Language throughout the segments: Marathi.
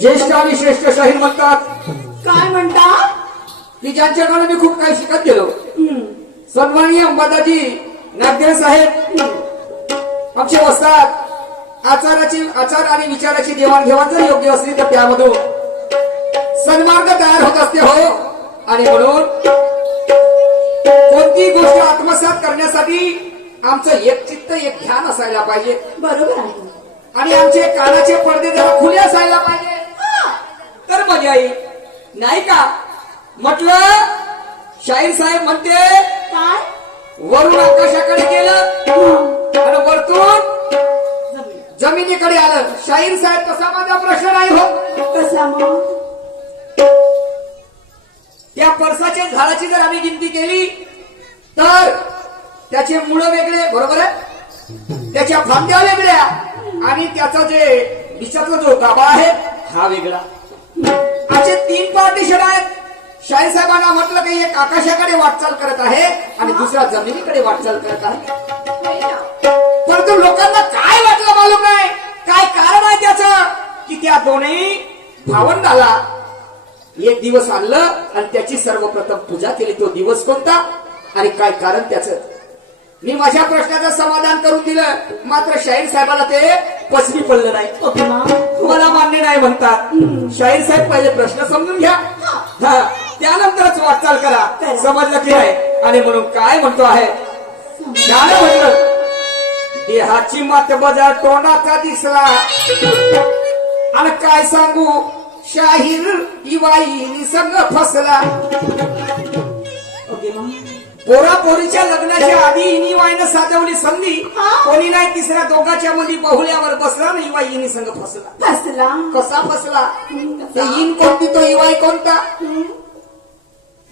ज्येष्ठ आणि श्रेष्ठ शाहीर म्हणतात. काय म्हणतात? की ज्यांच्याकडे मी खूप काही शिकत गेलो. सन्माननीय अंबादाजी नागदेव साहेब आमचे वस्ताद आचार आणि विचाराची देवाणघेवाण जर योग्य असली तर त्यामधून सन्मार्ग तयार होत असते हो. आणि म्हणून कोणती गोष्ट आत्मसात करण्यासाठी आमचं एक चित्त एक ध्यान असायला पाहिजे. बरोबर आहे. आणि आमचे कानाचे पडदे जरा खुले असायला पाहिजे तर मजा येईल नाही का. म्हटलं शाहीर साहेब म्हणते काय? वरून आकाशाकडे गेलं आणि वरतून जमिनीकडे आलं. शाहीर साहेब तसा माझा प्रश्न नाही हो. कसा मग? त्या परसाच्या झाडाची जर आम्ही गिनती केली तर त्याचे मुळ वेगळे बरोबर आहे, त्याच्या फांद्या वेगळ्या आणि त्याचा जे बिचातला जो गाभा आहे हा वेगळा. असे 3 पार्टिशन आहेत. शाहीर साहेबांना म्हटलं की एक आकाशाकडे वाटचाल करत आहे आणि दुसरा जमिनीकडे वाटचाल करत आहे. परंतु लोकांना काय वाटलं मालूम नाही. काय कारण आहे त्याचं की त्या दोन्ही भावंडाला एक दिवस आणलं आणि त्याची सर्वप्रथम पूजा केली. तो दिवस कोणता आणि काय कारण त्याचं? मी माझ्या प्रश्नाचं समाधान करून दिलं. मात्र शाहीर साहेबाला ते पचनी पडलं नाही. मला मान्य नाही म्हणतात. शाहीर साहेब पहिले प्रश्न समजून घ्या, त्यानंतरच वाटचाल करा. समजलं की नाही? आणि म्हणून काय म्हणतो आहे गाणं म्हटलं, देहाची मात बजा तोंडाचा दिसला आणि काय सांगू शाहीर इवाई संग फसला. पोरा पोरीच्या लग्नाच्या आधी इनी वाईनं साजवली संधी. हा? कोणी नाही तिसऱ्या दोघाच्या मध्ये बहुल्यावर बसला ना इवाई इनी संग फसला. फसला. कसा फसला? ते इन कोणती तो इवाई कोणता?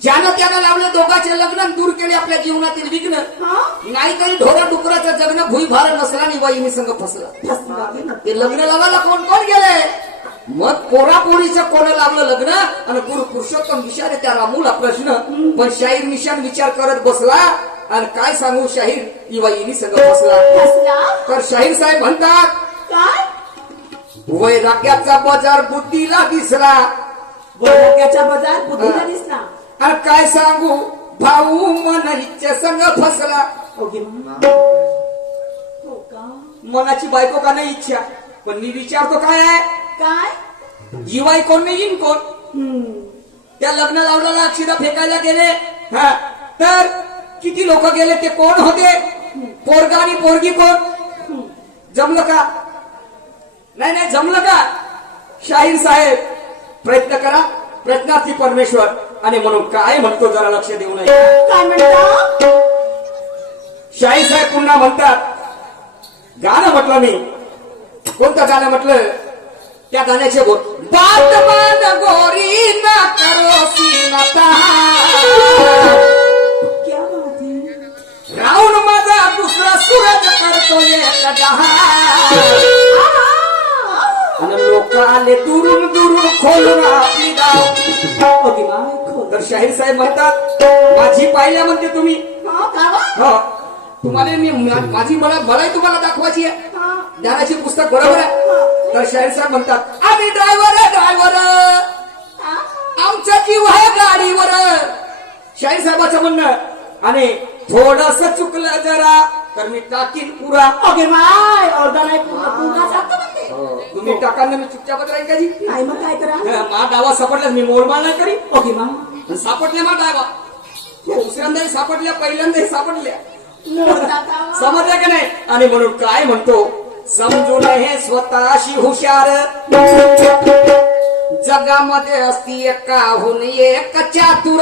ज्यानं त्यानं लावले दोघाचे लग्न दूर केले आपल्या जीवनातील विघ्न. हा? नाहीतरी ढोरा डुकराचं जगणं भुई भार नसला आणि इवाईनी संग फसला. फसला. ते लग्न लावायला कोण कोण गेले? मग पोरापोरीचं कोण लावलं लग्न आणि गुरु पुरुषोत्तम विचारे त्या रामूला प्रश्न. पण शाहीर निशान विचार करत बसला आणि काय सांगू शाहीर इवाईनी संग फसला. फसला. तर शाहीर साहेब म्हणतात काय? वैराग्याचा बाजार बुद्धीला दिसला. वैराग्याचा बाजार बुद्धीला दिसला. आणि काय सांगू भाऊ मन इच्छे संग फसला. ओके. हो का? मनाची बायको का नाही इच्छा, पण मी विचारतो काय आहे काय? जीवाई कोण नाही येईन कोण. त्या लग्न लावलेला अक्षिदा फेकायला गेले. हा तर किती लोक गेले ते कोण होते? पोरगा आणि पोरगी कोण? जमलं का? नाही नाही जमलं का? शाहीर साहेब प्रयत्न करा, प्रयत्नार्थी परमेश्वर. आणि म्हणून काय म्हणतो जरा लक्ष देऊ नये. काय म्हणता? शाहीर साहेब पुन्हा म्हणतात, गाणं म्हटलं मी. कोणतं गाणं म्हटलं? त्या गाण्याचे बोल. बात मान गोरी न करो सीनता, क्या बात है? राऊंड माझा दुसरा सूरज करतो एक जहान. आणि लोक आले दुरून दुरून खोलून आपली दाव. Okay bye. खोल. तर शाहीर साहेब म्हणतात, माझी पाहिल्या म्हणते तुम्ही. हा का वा? हो तुम्हाला मी माझी मलाही तुम्हाला दाखवायची आहे. हा. ज्ञानाची पुस्तक बरोबर आहे. तर शाहीर साहेब म्हणतात, आम्ही ड्रायव्हर हा? आमचा जीव आहे गाडीवर. शाहीर साहेबाचं म्हणणं. आणि थोडस चुकलं जरा तर मी टाकीन पुरा. Okay bye. अर्धा नाही पुन्हा जातो म्हणते. तुम्ही टाकांना मी चुपचापच राहील का जी? नाही मग काय करा? मा डावा सापडला मी मोडमाळ नाही करी. Okay bye. सापडले मा डावा दुसऱ्यांदाही सापडल्या, पहिल्यांदाही सापडल्या. समजलं का नाही? आणि म्हणून काय म्हणतो, समजून हे स्वतःशी हुशार. जगामध्ये असती एकाहून एक चातुर.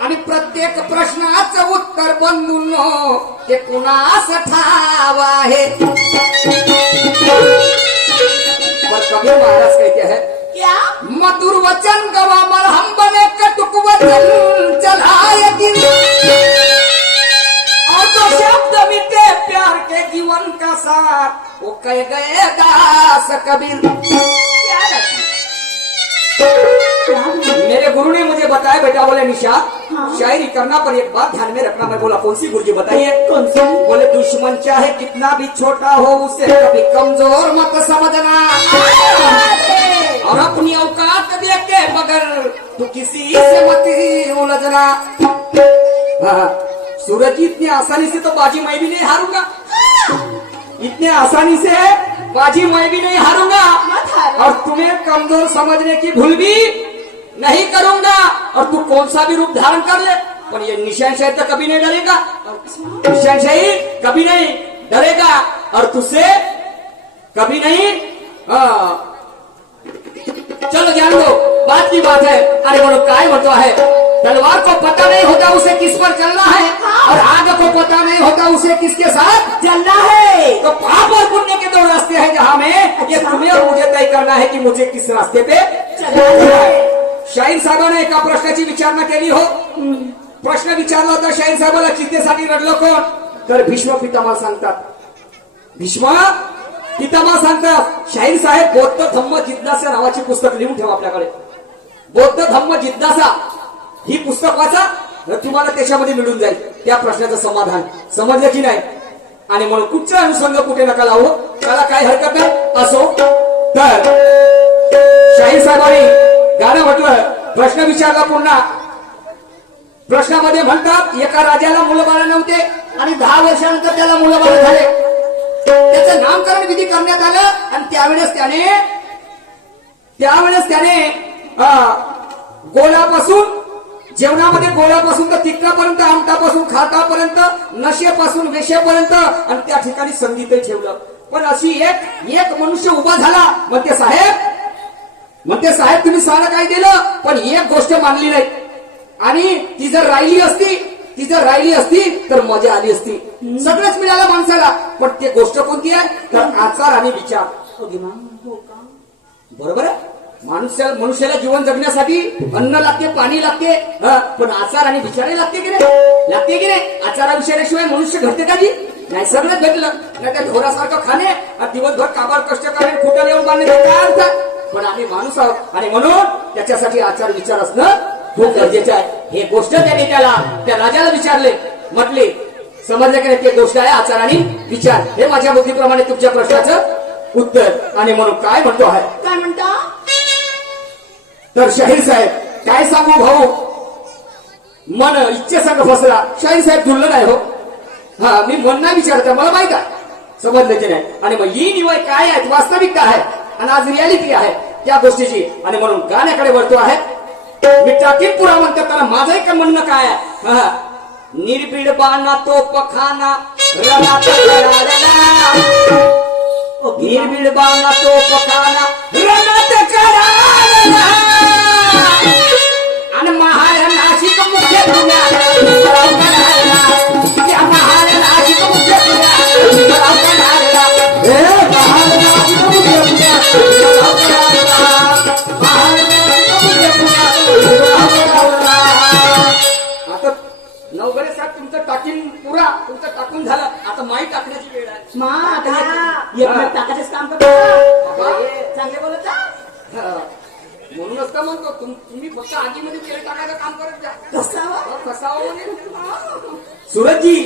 आणि प्रत्येक प्रश्नाचं उत्तर बंधून ते कुणास ठाव आहे. पर कबीर महाराज कहते हैं, क्या? मधुर वचन गवा मरहम बने कटुक वचन चलाए दिल. और तो शब्द मिटे प्यार के जीवन का साथ वो कह गए दास कबीर. क्या बात है? मेरे गुरु ने मुझे बताया बेटा, बोले निशाद हाँ। शायरी करना पर एक बात ध्यान में रखना. मैं बोला कौन सी गुरुजी बताइए. कौन सी? बोले दुश्मन चाहे कितना भी छोटा हो उसे कभी कमजोर मत समझना. और अपनी औकात देख के मगर तू किसी से मत ही उलझना. हाँ, सूरज जी इतनी आसानी से तो बाजी मैं भी नहीं हारूंगा. इतने आसानी से बाजी मैं भी नहीं हारूंगा. मत हारो. और तुम्हें कमजोर समझने की भूल भी नहीं करूंगा. और तू कौन सा भी रूप धारण कर ले, पर ये निशान शाही तो कभी नहीं डरेगा. निशान शाही कभी नहीं डरेगा और तुझसे कभी नहीं. हाँ चलो जान दो, बात की बात है. अरे बोलो काय म्हणतो आहे, तलवार को पता नहीं होता उसे किस पर चलना है, और आग को पता नहीं होता उसे किसके साथ चलना है. तो पाप और पुण्य के दो रास्ते हैं जहां में ये तुम्हें और मुझे तय करना है की मुझे किस रास्ते पे चलना है. शाहीर साहेबांना एका प्रश्नाची विचारणा केली हो. प्रश्न विचारला होता शाहीर साहेबाला, चितेसाठी रडलं कोण? तर भीष्म पितामह सांगतात. भीष्म पितामह सांगतात, शाहीर साहेब बौद्ध धम्म जिज्ञासा नावाची पुस्तक लिहून ठेवा आपल्याकडे. बौद्ध धम्म जिज्ञासा ही पुस्तक वाचा, तुम्हाला त्याच्यामध्ये मिळून जाईल त्या प्रश्नाचं समाधान. समजलं की नाही? आणि म्हणून कुठचा अनुसंग कुठे नका लावू, त्याला काही हरकत नाही. असो तर शाहीर साहेबांनी गाणं म्हटलं, प्रश्न विचारला पुन्हा. प्रश्नामध्ये म्हणतात, एका राजाला मुलं बाळ नव्हते आणि 10 वर्षानंतर त्याला मुलं बाळ झाले. त्याचं नामकरण विधी करण्यात आलं आणि त्यावेळेस त्याने गोळापासून, जेवणामध्ये गोळापासून तर तिखटापर्यंत, आमटापासून खाटापर्यंत, नशेपासून वेशेपर्यंत, आणि त्या ठिकाणी संगीतही ठेवलं. पण अशी एक मनुष्य उभा झाला. म्हणते साहेब तुम्ही सारं काय दिलं पण एक गोष्ट मानली नाही. आणि ती जर राहिली असती तर मजा आली असती. सगळंच मिळालं माणसाला. पण ते गोष्ट कोणती आहे तर आचार आणि विचार. ओके मा हो का बरोबर आहे. मनुष्याला जीवन जगण्यासाठी अन्न लागते, पाणी लागते, पण आचार आणि विचारही लागते की नाही. आचाराविचाराशिवाय मनुष्य घडते का जी नाही. सगळंच भेटलं नाही. त्या ढोरासारखं खाणे आणि दिवसभर काबाड कष्ट करणे, कुठं येऊन बांधणे काय अर्थ. पण आम्ही माणूस आहोत आणि म्हणून त्याच्यासाठी आचार विचार असणं खूप गरजेचं आहे. हे गोष्ट त्यांनी त्या राजाला विचारले, म्हटले समजलं की नाही. ते गोष्ट आहे आचार आणि विचार. हे माझ्या बुद्धीप्रमाणे तुमच्या प्रश्नाचं उत्तर. आणि म्हणून काय म्हणतो आहे काय म्हणता तर शाहीर साहेब काय सांगू भाऊ, मन इच्छेसंग फसला. शाहीर साहेब तुललं नाही हो. हा मी मन नाही विचारत, मला माहित आहे. समजलं की नाही. आणि मग ही निवय काय आहे, वास्तविकता आहे आणि आज रियालिटी आहे त्या गोष्टीची. आणि म्हणून गाण्याकडे वळतो आहे. मी टाकीन पुरा म्हणतात त्याला माझंही का म्हणणं काय आहे. निर्भीड बाणा तो पखाना रणात कराडला. निर्भीड बाणा तो पखाना रणात कराडला. आणि महार नाशिक मुख्य पुण्याला त्या महार नाशिक मुख्य पुण्याला आता नवगडे साहेब तुमचं टाकीन पुरा, तुमचं टाकून झालं. आता माई टाकण्याची वेळ आहे. मा आता एक टाकायचेच काम करतो. चांगले बोलत जा. म्हणूनच का म्हणतो तुम्ही फक्त आगीमध्ये तेल टाकायचं काम करत जा. कसावं म्हणे सुरजजी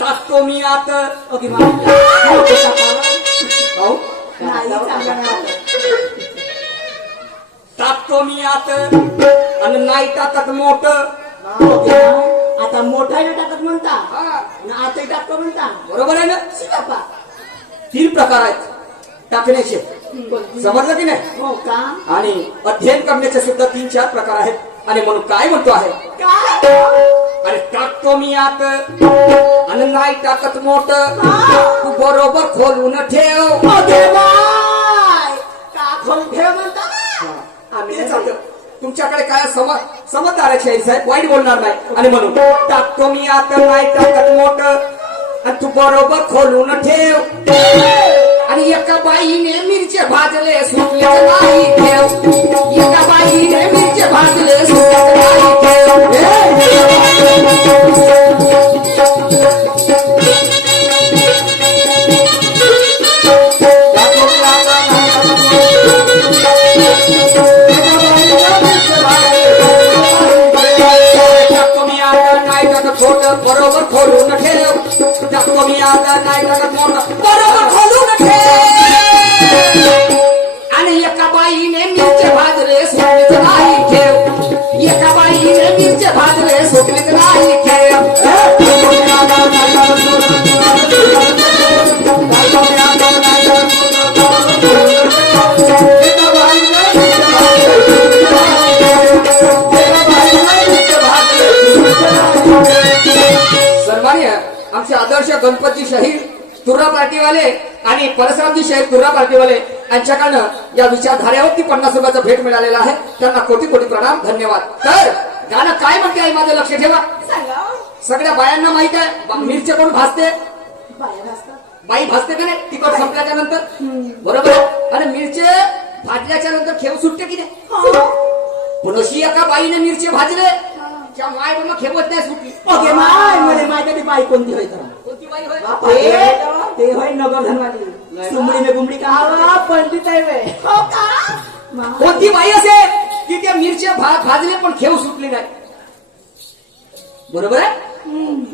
टाकतो मी आत. ओके मा हो नाही चांगलं नाही. टाकतो मी आत आणि नाही टाकत मोठ. ओके आता मोठा नाही टाकत म्हणता आणि आताही टाकतो म्हणता. बरोबर आहे ना. शिकापा 3 प्रकार आहेत टाकण्याचे. समजलं की नाही. हो का आणि अध्ययन करण्याचे सुद्धा 3-4 प्रकार आहेत. आणि म्हणून काय म्हणतो आहे काय अरे टाकतो मी आत आणि नाही टाकत मोठ. तू बरोबर खोलून ठेव. ओके बाय का खोल ठेव म्हणता. आम्ही हे चालतं. तुमच्याकडे काय समजदार आहे शाहीर साहेब, वाईट बोलणार नाही. आणि म्हणून टाकतो मी आता नाही टाकत मोठ आणि तू बरोबर खोलून ठेव. आणि एका बाईने मिरचे भाजले सुटले नाही ठेव. एका बाईने मिरचे भाजले सुटले नाही ठेव. बरोबर खोलून ठेव. टाकतो मी आता नाही टाकत मोठ बरोबर खोलून ठेव. आणि एका बाईने मिरचे भाजले सुटलेच नाही ठेव. एका बाईने मिरचे भाजले सुटलेच नाही ठेव. सन्मान्य आमचे आदर्श गणपती शाहीर तुर्रा पार्टीवाले आणि परशुरामजी शाहीर तुर्रा पार्टीवाले यांच्याकडनं या विचारधाऱ्यावरती 50 रुपयाचा भेट मिळालेला आहे. त्यांना कोटी कोटी प्रणाम, धन्यवाद. तर गाणं काय म्हणते आहे माझं लक्ष ठेवा. सांगा सगळ्या बायांना माहित आहे मिरचे कोण भाजते. बाया भासतात. बाई भाजते का नाही तिखट संपल्याच्या नंतर. बरोबर आहे. आणि मिरचे भाजल्याच्या नंतर खेळ सुटते की नाही. पण अशी एका बाईने मिरचे भाजले त्या माय बाबा खेळत नाही सुटली. ओके माय मला माहिती आहे ती बाई कोणती होय तर. कोणती बाई होय. ते होय नगर धनवाली सुमडी में गुमडी का पंडित आहे वे. हो का कोणती बाई असेल की त्या मिरच्या भाजले पण खेळ सुटली नाही. बरोबर आहे.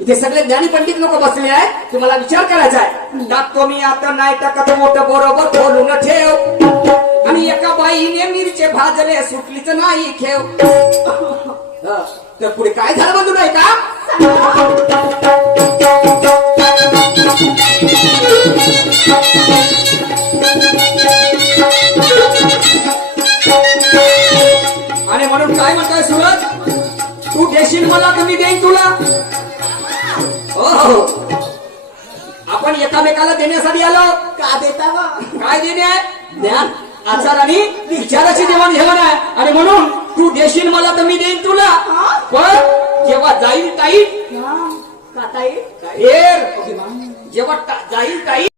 इथे सगळे ज्ञानी पंडित लोक बसले आहेत. तुम्हाला विचार करायचा आहे. टाकतो मी आता नाही टाकत मोठं बरोबर खोलून ठेव. आणि एका बाईने मिरचे भाजले सुटलीच नाही खेळ. तर पुढे काय झालं बंधू नाही का. आणि म्हणून काय म्हणताय सूरज, तू देशील मला तर मी देईन तुला. हो आपण एकामेकाला देण्यासाठी आलो. का देता ग काय देणे आहे. ज्ञान आचार आणि विचाराची देवाणघेवाण आहे. आणि म्हणून तू देशील मला तर मी देईन तुला. टाईट का ताई हेर ओके बा जेव्हा जाईल टाईट